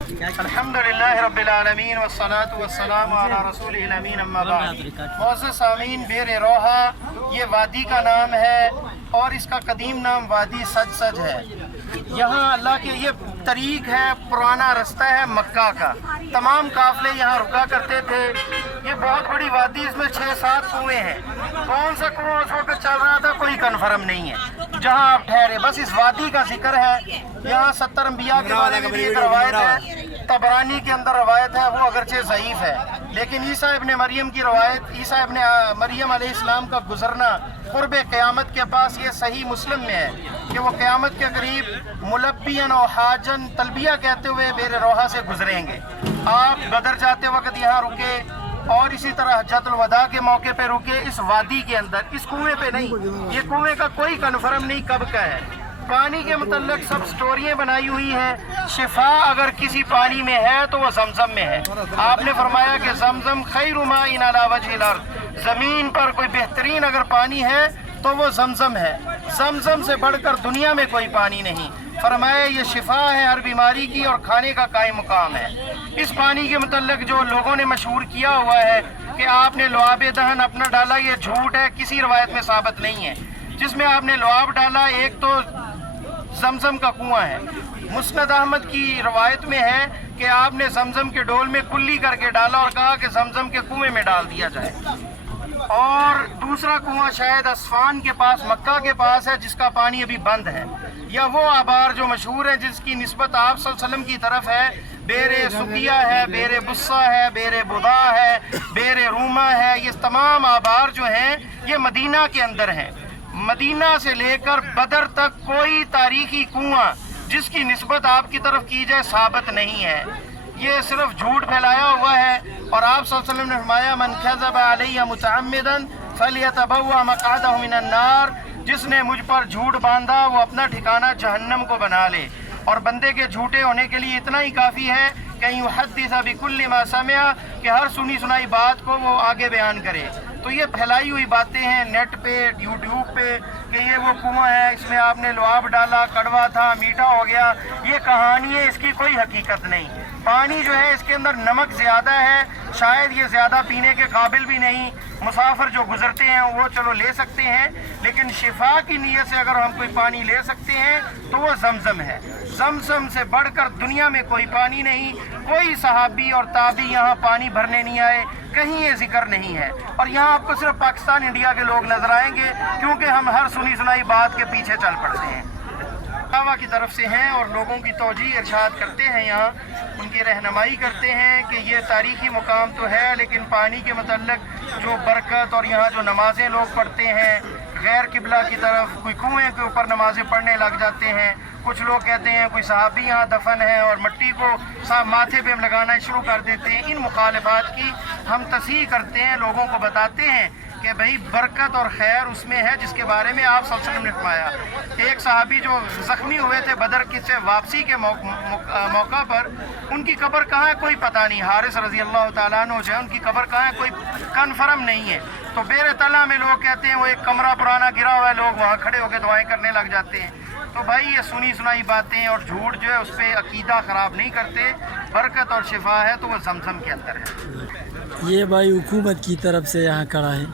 الحمدللہ رب العالمین والصلاة والسلام علی رسولہ الامین اما بعد۔ معزز سامعین، بہرے روحا یہ وادی کا نام ہے اور اس کا قدیم نام وادی سج سج ہے۔ یہاں اللہ کے یہ طریق ہے، پرانا رستہ ہے مکہ کا، تمام قافلے یہاں رکا کرتے تھے۔ یہ بہت بڑی وادی، اس میں 6-7 کنویں ہیں۔ کون سا کنواں اس وقت چل رہا تھا کوئی کنفرم نہیں ہے جہاں آپ ٹھہرے، بس اس وادی کا ذکر ہے۔ یہاں 70 انبیاء کے بارے میں بھی ایک روایت ہے، طبرانی کے اندر روایت ہے، وہ اگرچہ ضعیف ہے، لیکن عیسیٰ ابن مریم کی روایت، عیسیٰ ابن مریم علیہ السلام کا گزرنا قرب قیامت کے پاس، یہ صحیح مسلم میں ہے کہ وہ قیامت کے قریب ملبین و حاجن تلبیہ کہتے ہوئے بہرے روحا سے گزریں گے۔ آپ بدر جاتے وقت یہاں رکے اور اسی طرح حجۃ الوداع کے موقع پہ رکے اس وادی کے اندر، اس کنویں پہ نہیں۔ یہ کنویں کا کوئی کنفرم نہیں کب کا ہے۔ پانی کے متعلق سب سٹوریاں بنائی ہوئی ہیں۔ شفا اگر کسی پانی میں ہے تو وہ زمزم میں ہے۔ آپ نے فرمایا کہ زمزم خیر ماء علی وجہ الارض، زمین پر کوئی بہترین اگر پانی ہے تو وہ زمزم ہے۔ زمزم سے بڑھ کر دنیا میں کوئی پانی نہیں۔ فرمایا یہ شفا ہے ہر بیماری کی اور کھانے کا قائم مقام ہے۔ اس پانی کے متعلق جو لوگوں نے مشہور کیا ہوا ہے کہ آپ نے لعاب دہن اپنا ڈالا، یہ جھوٹ ہے، کسی روایت میں ثابت نہیں ہے۔ جس میں آپ نے لعاب ڈالا، ایک تو زمزم کا کنواں ہے۔ مسند احمد کی روایت میں ہے کہ آپ نے زمزم کے ڈول میں کلی کر کے ڈالا اور کہا کہ زمزم کے کنویں میں ڈال دیا جائے۔ اور دوسرا کنواں شاید اصفہان کے پاس، مکہ کے پاس ہے، جس کا پانی ابھی بند ہے۔ یا وہ آبار جو مشہور ہے جس کی نسبت آپ صلی اللہ علیہ وسلم کی طرف ہے، بہرے سقیہ ہے، بہرے بصہ ہے، بہرے بدا ہے، بہرے روما ہے، یہ تمام آبار جو ہیں یہ مدینہ کے اندر ہیں۔ مدینہ سے لے کر بدر تک کوئی تاریخی کنواں جس کی نسبت آپ کی طرف کی جائے ثابت نہیں ہے۔ یہ صرف جھوٹ پھیلایا ہوا ہے۔ اور آپ صلی اللہ علیہ وسلم نے فرمایا من کذب علیہ متعمدا فلیتبوأ مقعدہ من النار، جس نے مجھ پر جھوٹ باندھا وہ اپنا ٹھکانہ جہنم کو بنا لے۔ اور بندے کے جھوٹے ہونے کے لیے اتنا ہی کافی ہے کہ یحدث بکل ما سمع، کہ ہر سنی سنائی بات کو وہ آگے بیان کرے۔ تو یہ پھیلائی ہوئی باتیں ہیں نیٹ پہ، یوٹیوب پہ، کہ یہ وہ کنواں ہے، اس میں آپ نے لعاب ڈالا، کڑوا تھا، میٹھا ہو گیا، یہ کہانی ہے، اس کی کوئی حقیقت نہیں۔ پانی جو ہے اس کے اندر نمک زیادہ ہے، شاید یہ زیادہ پینے کے قابل بھی نہیں۔ مسافر جو گزرتے ہیں وہ چلو لے سکتے ہیں، لیکن شفا کی نیت سے اگر ہم کوئی پانی لے سکتے ہیں تو وہ زمزم ہے۔ زمزم سے بڑھ کر دنیا میں کوئی پانی نہیں۔ کوئی صحابی اور تابعی یہاں پانی بھرنے نہیں آئے، کہیں یہ ذکر نہیں ہے۔ اور یہاں آپ کو صرف پاکستان انڈیا کے لوگ نظر آئیں گے، کیونکہ ہم ہر سنی سنائی بات کے پیچھے چل پڑتے ہیں۔ کنواں کی طرف سے ہیں اور لوگوں کی توجیہ ارشاد کرتے ہیں، یہاں ان کی رہنمائی کرتے ہیں کہ یہ تاریخی مقام تو ہے، لیکن پانی کے متعلق جو برکت اور یہاں جو نمازیں لوگ پڑھتے ہیں غیر قبلہ کی طرف، کوئی کنویں کے اوپر نمازیں پڑھنے لگ جاتے ہیں۔ کچھ لوگ کہتے ہیں کوئی صحابی یہاں دفن ہے اور مٹی کو ماتھے پہ لگانا شروع کر دیتے ہیں۔ ان مخالفات کی ہم تصحیح کرتے ہیں، لوگوں کو بتاتے ہیں کہ بھئی برکت اور خیر اس میں ہے جس کے بارے میں آپ صلی اللہ علیہ وسلم نے فرمایا۔ ایک صحابی جو زخمی ہوئے تھے بدر کی سے واپسی کے موقع پر، ان کی قبر کہاں ہے کوئی پتہ نہیں۔ حارث رضی اللہ تعالیٰ عنہ جو ہے ان کی قبر کہاں ہے کوئی کنفرم نہیں ہے۔ تو بہرے طلع میں لوگ کہتے ہیں وہ ایک کمرہ پرانا گرا ہوا ہے، لوگ وہاں کھڑے ہو کے دعائیں کرنے لگ جاتے ہیں۔ تو بھائی یہ سنی سنائی باتیں اور جھوٹ جو ہے اس پہ عقیدہ خراب نہیں کرتے۔ برکت اور شفا ہے تو وہ زمزم کے اندر ہے۔ یہ بھائی حکومت کی طرف سے یہاں کھڑا ہے۔